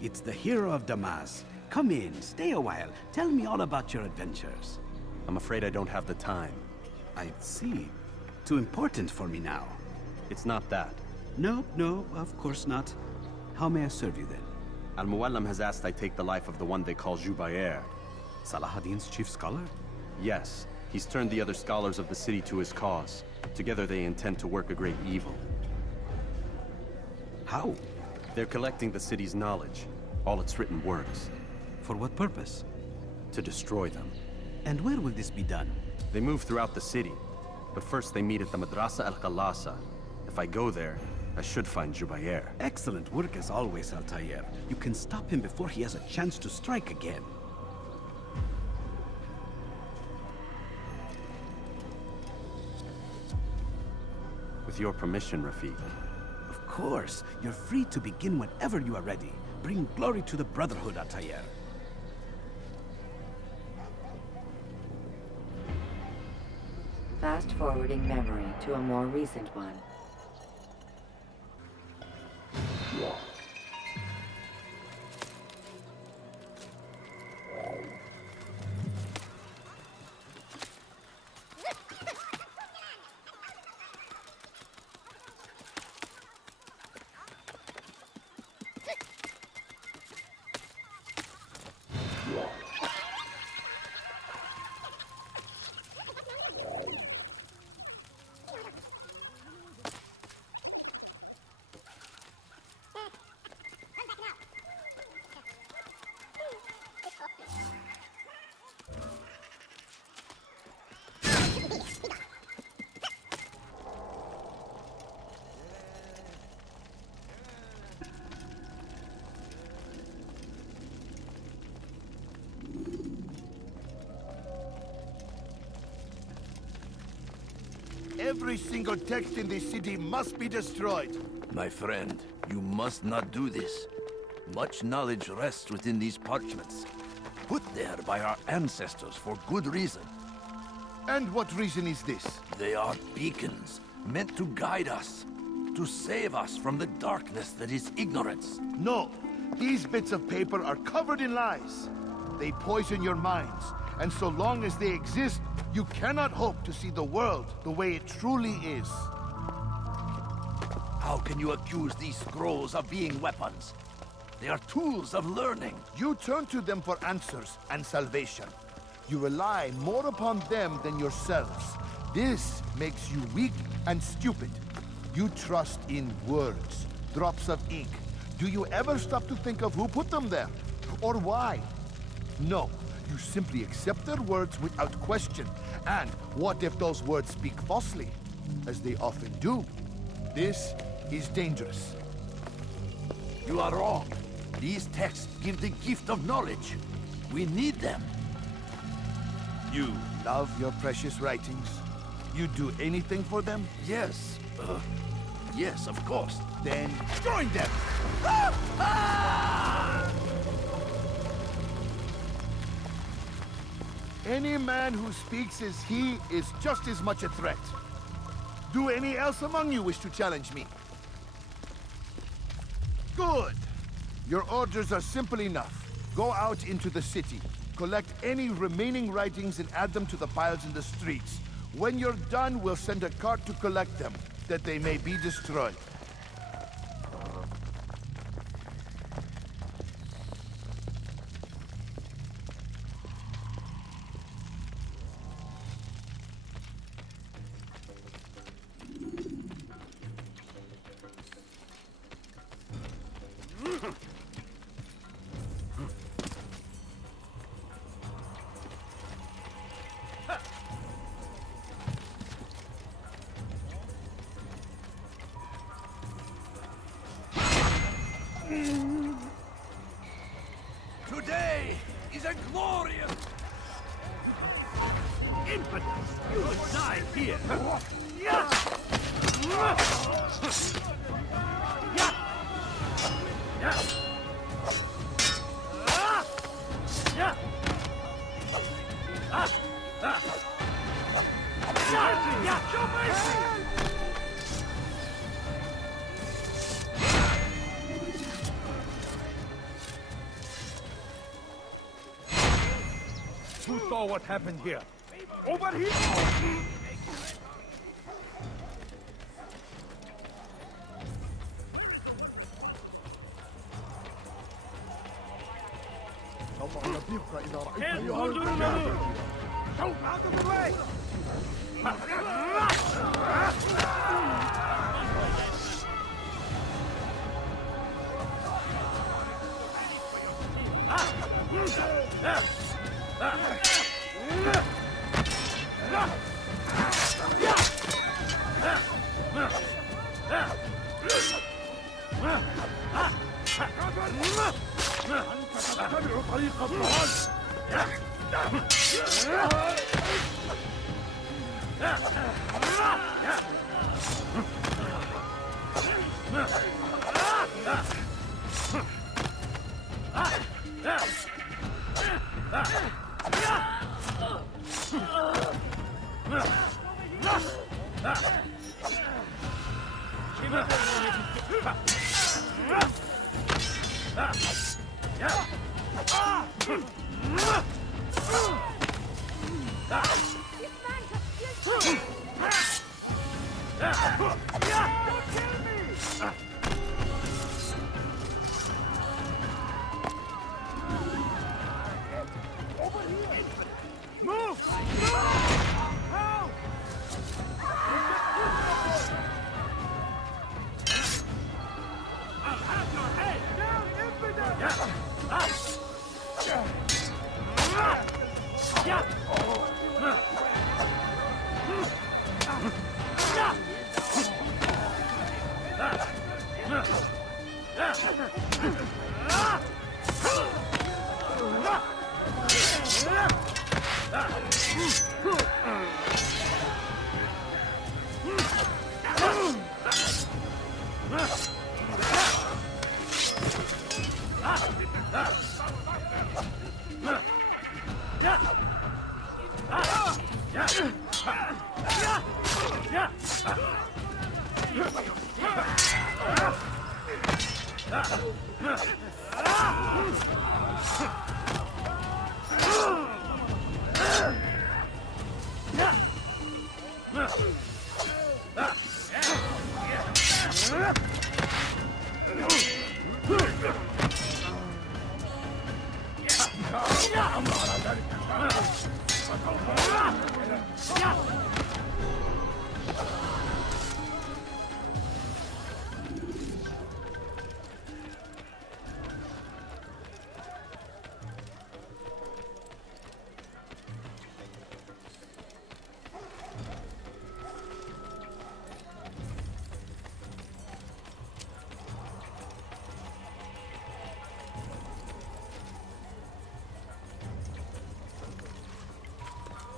It's the hero of Damas. Come in, stay a while. Tell me all about your adventures. I'm afraid I don't have the time. I see. Too important for me now. It's not that. No, of course not. How may I serve you then? Al-Muallim has asked I take the life of the one they call Jubayr. Salah ad-Din's chief scholar? Yes, he's turned the other scholars of the city to his cause. Together they intend to work a great evil. How? They're collecting the city's knowledge, all its written works. For what purpose? To destroy them. And where will this be done? They move throughout the city, but first they meet at the Madrasa al-Khalasa. If I go there, I should find Jubayr. Excellent work as always, Altair. You can stop him before he has a chance to strike again. With your permission, Rafiq. Of course. You're free to begin whenever you are ready. Bring glory to the Brotherhood, Altair. Fast-forwarding memory to a more recent one. Every single text in this city must be destroyed. My friend, you must not do this. Much knowledge rests within these parchments, put there by our ancestors for good reason. And what reason is this? They are beacons, meant to guide us, to save us from the darkness that is ignorance. No, these bits of paper are covered in lies. They poison your minds, and so long as they exist, you cannot hope to see the world the way it truly is. How can you accuse these scrolls of being weapons? They are tools of learning. You turn to them for answers and salvation. You rely more upon them than yourselves. This makes you weak and stupid. You trust in words, drops of ink. Do you ever stop to think of who put them there? Or why? No, you simply accept their words without question. And what if those words speak falsely? As they often do. This is dangerous. You are wrong. These texts give the gift of knowledge. We need them. You love your precious writings? You'd do anything for them? Yes. Yes, of course. Then join them! Any man who speaks as he is just as much a threat. Do any else among you wish to challenge me? Good! Your orders are simple enough. Go out into the city, collect any remaining writings and add them to the piles in the streets. When you're done, we'll send a cart to collect them, that they may be destroyed. Today is a glorious... Impotence! You would die here! saw what happened here. Over here! Out of the way! أنت تتبع طريق الضلال.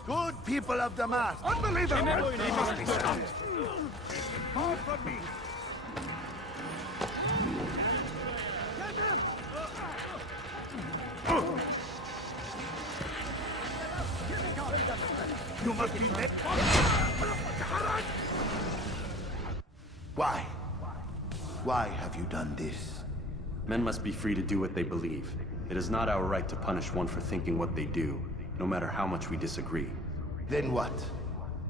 Good people of Damascus. Unbelievable! He must be stopped! Far from me! You must be led. Why? Why have you done this? Men must be free to do what they believe. It is not our right to punish one for thinking what they do, no matter how much we disagree. Then what?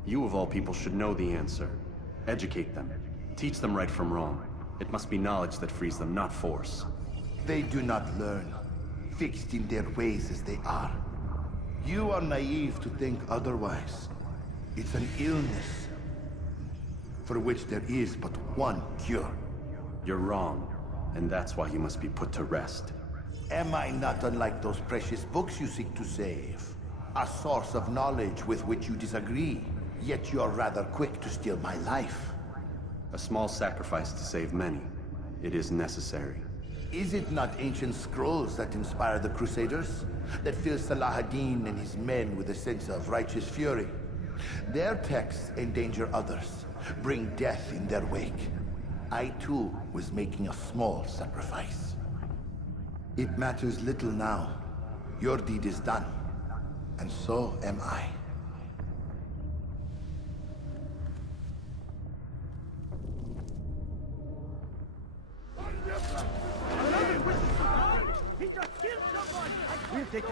You of all people should know the answer. Educate them. Teach them right from wrong. It must be knowledge that frees them, not force. They do not learn, fixed in their ways as they are. You are naive to think otherwise. It's an illness for which there is but one cure. You're wrong, and that's why you must be put to rest. Am I not unlike those precious books you seek to save? A source of knowledge with which you disagree, yet you're rather quick to steal my life. A small sacrifice to save many. It is necessary. Is it not ancient scrolls that inspire the Crusaders? That fill Salah ad-Din and his men with a sense of righteous fury? Their texts endanger others, bring death in their wake. I too was making a small sacrifice. It matters little now. Your deed is done, and so am I. He just killed someone! We'll take it.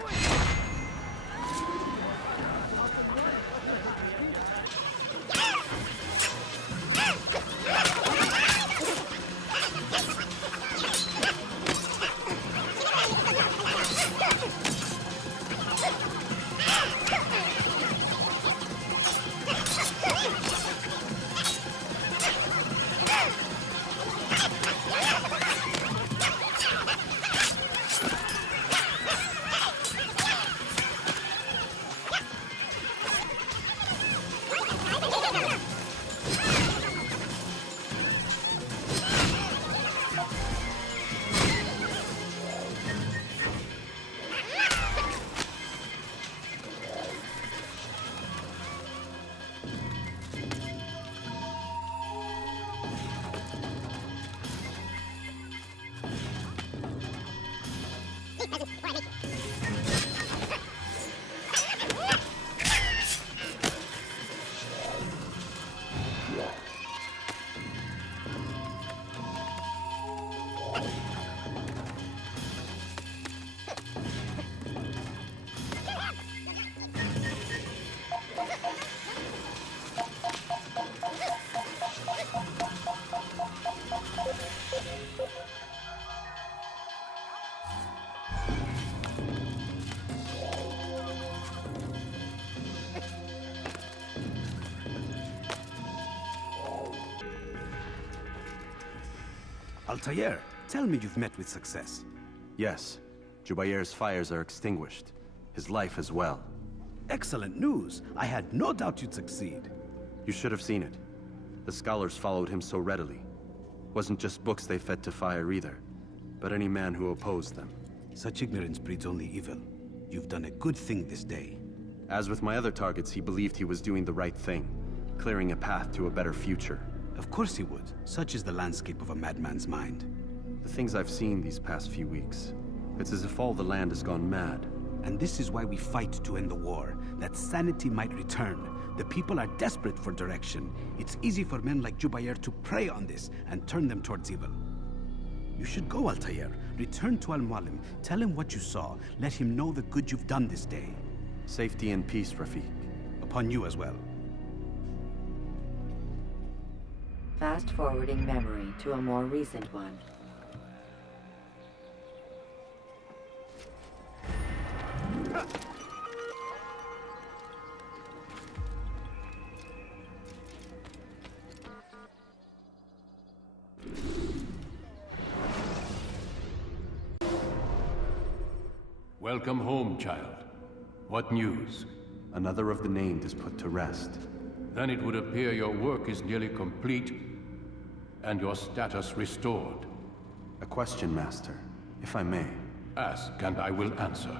Altair, tell me you've met with success. Yes, Jubair's fires are extinguished. His life as well. Excellent news. I had no doubt you'd succeed. You should have seen it. The scholars followed him so readily. Wasn't just books they fed to fire either, but any man who opposed them. Such ignorance breeds only evil. You've done a good thing this day. As with my other targets, he believed he was doing the right thing, clearing a path to a better future. Of course he would. Such is the landscape of a madman's mind. The things I've seen these past few weeks, it's as if all the land has gone mad. And this is why we fight to end the war, that sanity might return. The people are desperate for direction. It's easy for men like Jubair to prey on this and turn them towards evil. You should go, Altair. Return to Al-Mualim. Tell him what you saw. Let him know the good you've done this day. Safety and peace, Rafiq. Upon you as well. Fast-forwarding memory to a more recent one. Welcome home, child. What news? Another of the named is put to rest. Then it would appear your work is nearly complete, and your status restored. A question, Master, if I may. Ask, and I will answer.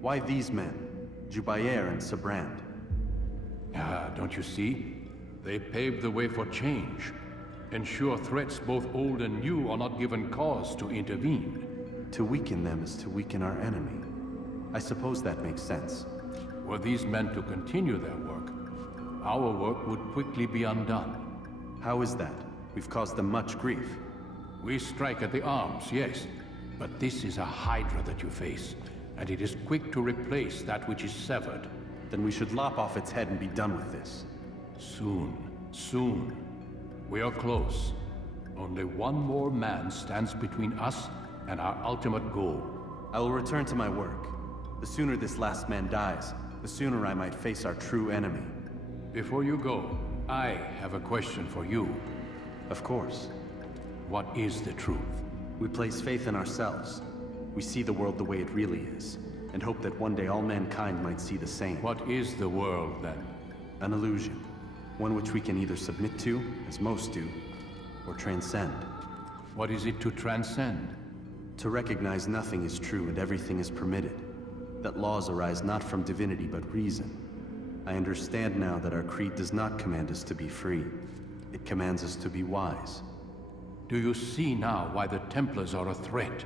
Why these men? Jubair and Sabrand? Ah, don't you see? They paved the way for change. Ensure threats both old and new are not given cause to intervene. To weaken them is to weaken our enemy. I suppose that makes sense. Were these men to continue their work, our work would quickly be undone. How is that? We've caused them much grief. We strike at the arms, yes. But this is a hydra that you face, and it is quick to replace that which is severed. Then we should lop off its head and be done with this. Soon, soon. We are close. Only one more man stands between us and our ultimate goal. I will return to my work. The sooner this last man dies, the sooner I might face our true enemy. Before you go, I have a question for you. Of course. What is the truth? We place faith in ourselves. We see the world the way it really is, and hope that one day all mankind might see the same. What is the world, then? An illusion. One which we can either submit to, as most do, or transcend. What is it to transcend? To recognize nothing is true and everything is permitted. That laws arise not from divinity but reason. I understand now that our creed does not command us to be free. It commands us to be wise. Do you see now why the Templars are a threat?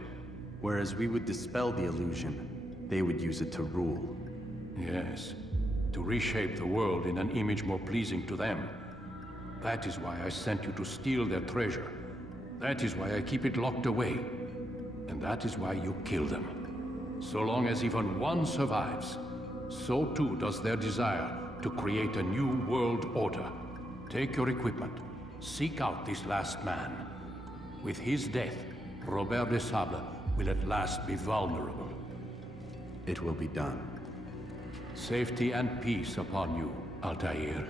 Whereas we would dispel the illusion, they would use it to rule. Yes. To reshape the world in an image more pleasing to them. That is why I sent you to steal their treasure. That is why I keep it locked away. And that is why you kill them. So long as even one survives, so too does their desire to create a new world order. Take your equipment. Seek out this last man. With his death, Robert de Sable will at last be vulnerable. It will be done. Safety and peace upon you, Altair.